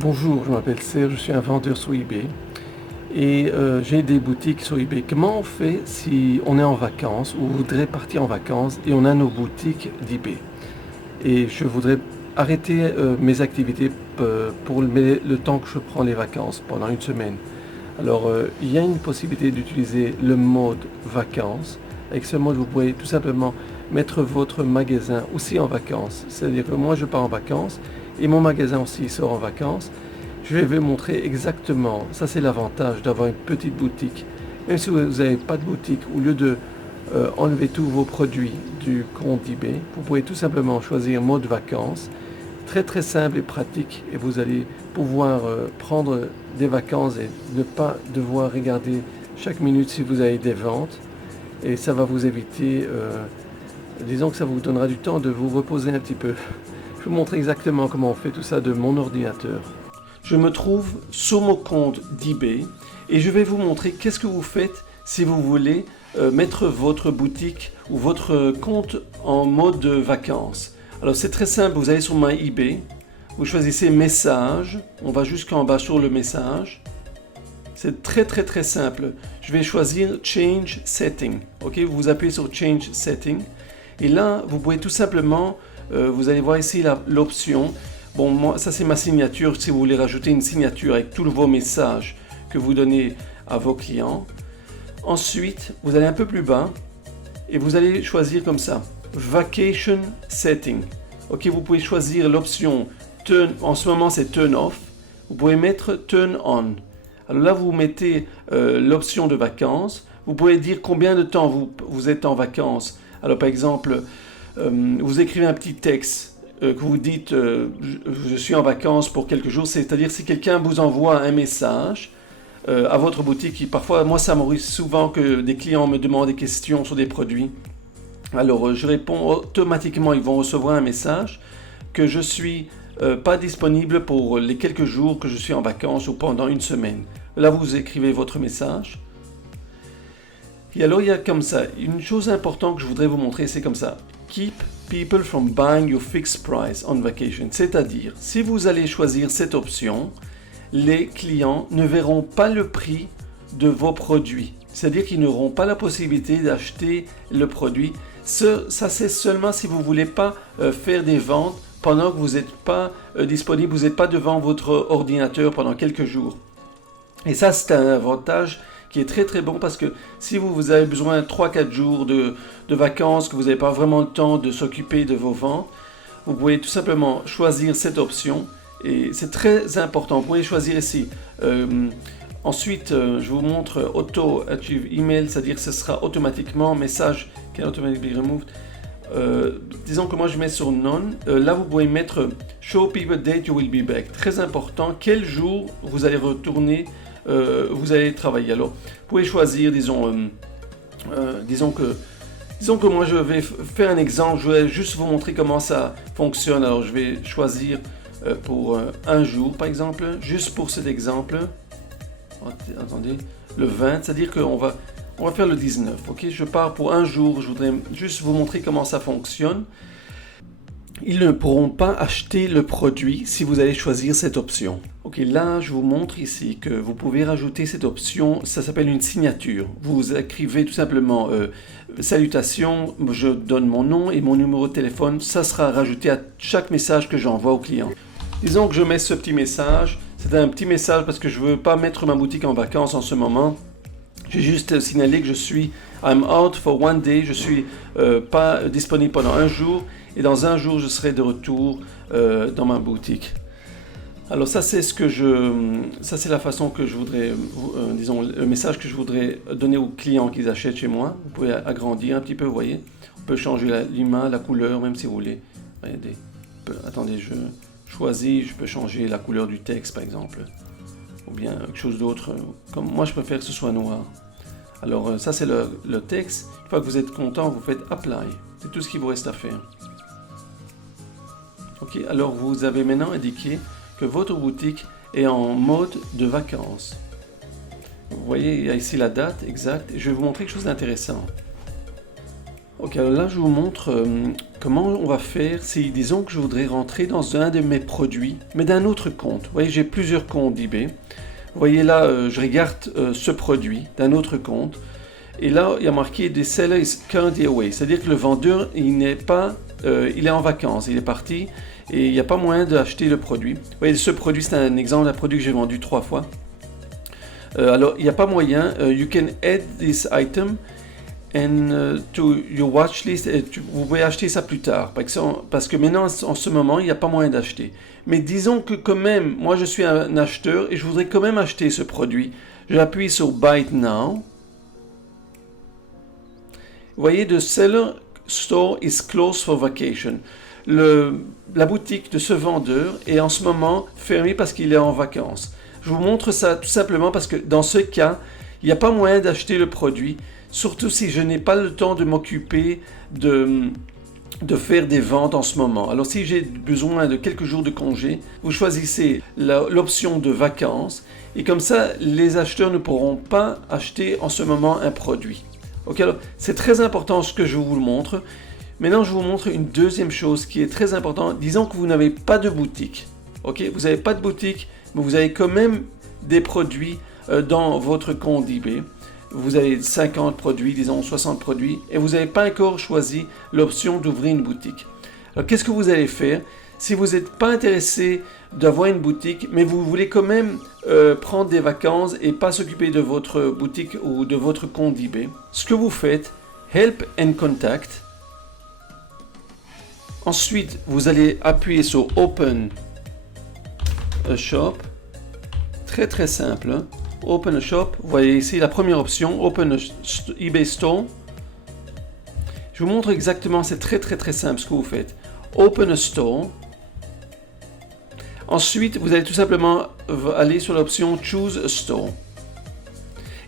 Bonjour, je m'appelle Serge, je suis un vendeur sur eBay et j'ai des boutiques sur eBay. Comment on fait si on est en vacances ou voudrait partir en vacances et on a nos boutiques d'eBay? Et je voudrais arrêter mes activités pour le temps que je prends les vacances pendant une semaine. Alors, il y a une possibilité d'utiliser le mode vacances. Avec ce mode, vous pouvez tout simplement mettre votre magasin aussi en vacances. C'est-à-dire que moi, je pars en vacances et mon magasin aussi sort en vacances. Je vais vous montrer exactement, ça c'est l'avantage d'avoir une petite boutique. Même si vous n'avez pas de boutique, au lieu de enlever tous vos produits du compte eBay, vous pouvez tout simplement choisir mode vacances. Très très simple et pratique et vous allez pouvoir prendre des vacances et ne pas devoir regarder chaque minute si vous avez des ventes et ça va vous éviter, disons que ça vous donnera du temps de vous reposer un petit peu. Je vais vous montrer exactement comment on fait tout ça de mon ordinateur. Je me trouve sur mon compte d'eBay et je vais vous montrer qu'est-ce que vous faites si vous voulez mettre votre boutique ou votre compte en mode vacances. Alors c'est très simple, vous allez sur My eBay, vous choisissez message, on va jusqu'en bas sur le message. C'est très très très simple. Je vais choisir Change Setting. Ok, vous appuyez sur Change Setting et là vous pouvez tout simplement, vous allez voir ici l'option. Bon, moi, ça c'est ma signature. Si vous voulez rajouter une signature avec tous vos messages que vous donnez à vos clients. Ensuite, vous allez un peu plus bas et vous allez choisir comme ça, Vacation Setting. Ok, vous pouvez choisir l'option Turn, en ce moment c'est Turn Off. Vous pouvez mettre Turn On. Alors là, vous mettez l'option de vacances. Vous pouvez dire combien de temps vous êtes en vacances. Alors par exemple, vous écrivez un petit texte que vous dites je suis en vacances pour quelques jours, c'est-à-dire si quelqu'un vous envoie un message à votre boutique, parfois moi ça m'arrive souvent que des clients me demandent des questions sur des produits, alors je réponds automatiquement, ils vont recevoir un message que je suis pas disponible pour les quelques jours que je suis en vacances ou pendant une semaine. Là vous écrivez votre message. Et alors il y a comme ça, une chose importante que je voudrais vous montrer, c'est comme ça. Keep people from buying your fixed price on vacation. C'est-à-dire, si vous allez choisir cette option, les clients ne verront pas le prix de vos produits. C'est-à-dire qu'ils n'auront pas la possibilité d'acheter le produit. Ça c'est seulement si vous ne voulez pas faire des ventes pendant que vous n'êtes pas disponible, vous n'êtes pas devant votre ordinateur pendant quelques jours. Et ça c'est un avantage qui est très très bon parce que si vous avez besoin de 3-4 jours de vacances, que vous n'avez pas vraiment le temps de s'occuper de vos ventes, vous pouvez tout simplement choisir cette option et c'est très important. Vous pouvez choisir ici. Ensuite, je vous montre Auto Achieve Email, c'est-à-dire que ce sera automatiquement message can automatically removed. Disons que moi je mets sur None. Là vous pouvez mettre Show people date you will be back. Très important, quel jour vous allez retourner. Vous allez travailler. Alors, vous pouvez choisir, disons que moi je vais faire un exemple, je vais juste vous montrer comment ça fonctionne. Alors, je vais choisir pour un jour, par exemple, juste pour cet exemple. Attendez, le 20, c'est-à-dire qu'on va faire le 19. Ok, je pars pour un jour, je voudrais juste vous montrer comment ça fonctionne. Ils ne pourront pas acheter le produit si vous allez choisir cette option. Ok, là je vous montre ici que vous pouvez rajouter cette option, ça s'appelle une signature. Vous écrivez tout simplement salutations, je donne mon nom et mon numéro de téléphone, ça sera rajouté à chaque message que j'envoie au client. Disons que je mets ce petit message, c'est un petit message parce que je ne veux pas mettre ma boutique en vacances en ce moment. J'ai juste signalé que je suis I'm out for one day, je suis pas disponible pendant un jour et dans un jour je serai de retour dans ma boutique. Alors ça c'est la façon que je voudrais, disons le message que je voudrais donner aux clients qui achètent chez moi. Vous pouvez agrandir un petit peu, vous voyez. On peut changer l'image, la couleur, même si vous voulez. Regardez. Attendez, je choisis, je peux changer la couleur du texte par exemple. Ou bien quelque chose d'autre. Comme moi je préfère que ce soit noir. Alors ça c'est le texte. Une fois que vous êtes content, vous faites Apply. C'est tout ce qu'il vous reste à faire. Ok, alors vous avez maintenant indiqué que votre boutique est en mode de vacances. Vous voyez, il y a ici la date exacte. Je vais vous montrer quelque chose d'intéressant. Ok, alors là je vous montre comment on va faire si, disons que je voudrais rentrer dans un de mes produits, mais d'un autre compte. Vous voyez, j'ai plusieurs comptes eBay. Vous voyez là, je regarde ce produit d'un autre compte. Et là, il y a marqué « The seller is currently away », c'est-à-dire que le vendeur, il est en vacances, il est parti et il n'y a pas moyen d'acheter le produit. Vous voyez, ce produit, c'est un exemple d'un produit que j'ai vendu 3 fois. Alors, il n'y a pas moyen. You can add this item and to your watch list. Vous pouvez acheter ça plus tard, parce que maintenant, en ce moment, il n'y a pas moyen d'acheter. Mais disons que quand même, moi, je suis un acheteur et je voudrais quand même acheter ce produit. J'appuie sur « Buy it now ». Vous voyez, the seller store is closed for vacation. La boutique de ce vendeur est en ce moment fermée parce qu'il est en vacances. Je vous montre ça tout simplement parce que dans ce cas, il n'y a pas moyen d'acheter le produit, surtout si je n'ai pas le temps de m'occuper de faire des ventes en ce moment. Alors si j'ai besoin de quelques jours de congé, vous choisissez l'option de vacances et comme ça, les acheteurs ne pourront pas acheter en ce moment un produit. Ok, alors c'est très important ce que je vous montre. Maintenant, je vous montre une deuxième chose qui est très importante. Disons que vous n'avez pas de boutique. Ok, vous n'avez pas de boutique, mais vous avez quand même des produits dans votre compte eBay. Vous avez 50 produits, disons 60 produits, et vous n'avez pas encore choisi l'option d'ouvrir une boutique. Alors, qu'est-ce que vous allez faire? Si vous n'êtes pas intéressé d'avoir une boutique, mais vous voulez quand même prendre des vacances et pas s'occuper de votre boutique ou de votre compte eBay, ce que vous faites, Help and Contact. Ensuite, vous allez appuyer sur Open a Shop. Très très simple. Hein? Open a Shop. Vous voyez ici la première option, Open a eBay Store. Je vous montre exactement, c'est très très très simple ce que vous faites. Open a Store. Ensuite, vous allez tout simplement aller sur l'option Choose a Store.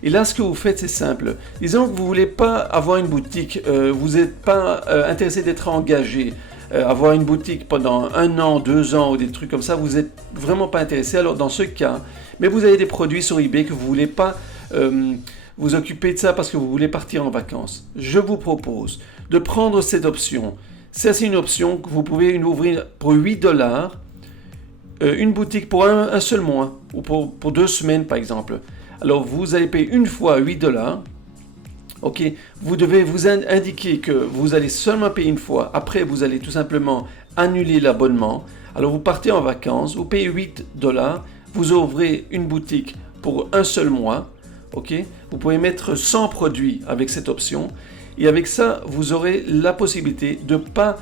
Et là, ce que vous faites, c'est simple. Disons que vous ne voulez pas avoir une boutique, vous n'êtes pas intéressé d'être engagé, avoir une boutique pendant 1 an, 2 ans ou des trucs comme ça, vous n'êtes vraiment pas intéressé. Alors dans ce cas, mais vous avez des produits sur eBay que vous ne voulez pas vous occuper de ça parce que vous voulez partir en vacances. Je vous propose de prendre cette option. C'est une option que vous pouvez ouvrir pour $8. Une boutique pour un seul mois ou pour 2 semaines par exemple. Alors vous allez payer une fois $8. Ok, vous devez vous indiquer que vous allez seulement payer une fois. Après, vous allez tout simplement annuler l'abonnement. Alors vous partez en vacances, vous payez $8, vous ouvrez une boutique pour un seul mois. Ok, vous pouvez mettre 100 produits avec cette option. Et avec ça, vous aurez la possibilité de ne pas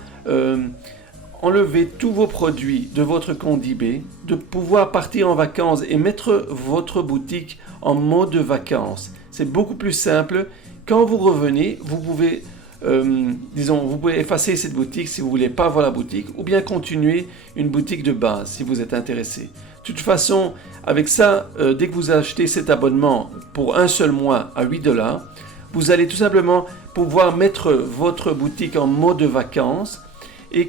enlever tous vos produits de votre compte eBay, de pouvoir partir en vacances et mettre votre boutique en mode vacances. C'est beaucoup plus simple. Quand vous revenez, vous pouvez, vous pouvez effacer cette boutique si vous ne voulez pas avoir la boutique ou bien continuer une boutique de base si vous êtes intéressé. De toute façon, avec ça, dès que vous achetez cet abonnement pour un seul mois à $8, vous allez tout simplement pouvoir mettre votre boutique en mode vacances et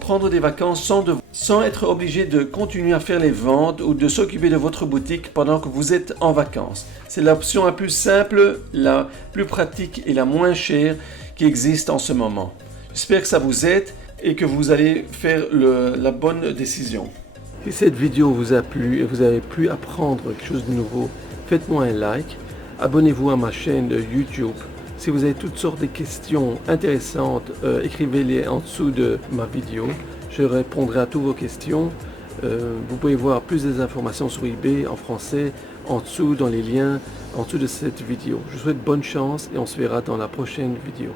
prendre des vacances sans être obligé de continuer à faire les ventes ou de s'occuper de votre boutique pendant que vous êtes en vacances. C'est l'option la plus simple, la plus pratique et la moins chère qui existe en ce moment. J'espère que ça vous aide et que vous allez faire la bonne décision. Si cette vidéo vous a plu et vous avez pu apprendre quelque chose de nouveau, faites-moi un like, abonnez-vous à ma chaîne de YouTube. Si vous avez toutes sortes de questions intéressantes, écrivez-les en dessous de ma vidéo. Je répondrai à toutes vos questions. Vous pouvez voir plus d'informations sur eBay en français en dessous dans les liens en dessous de cette vidéo. Je vous souhaite bonne chance et on se verra dans la prochaine vidéo.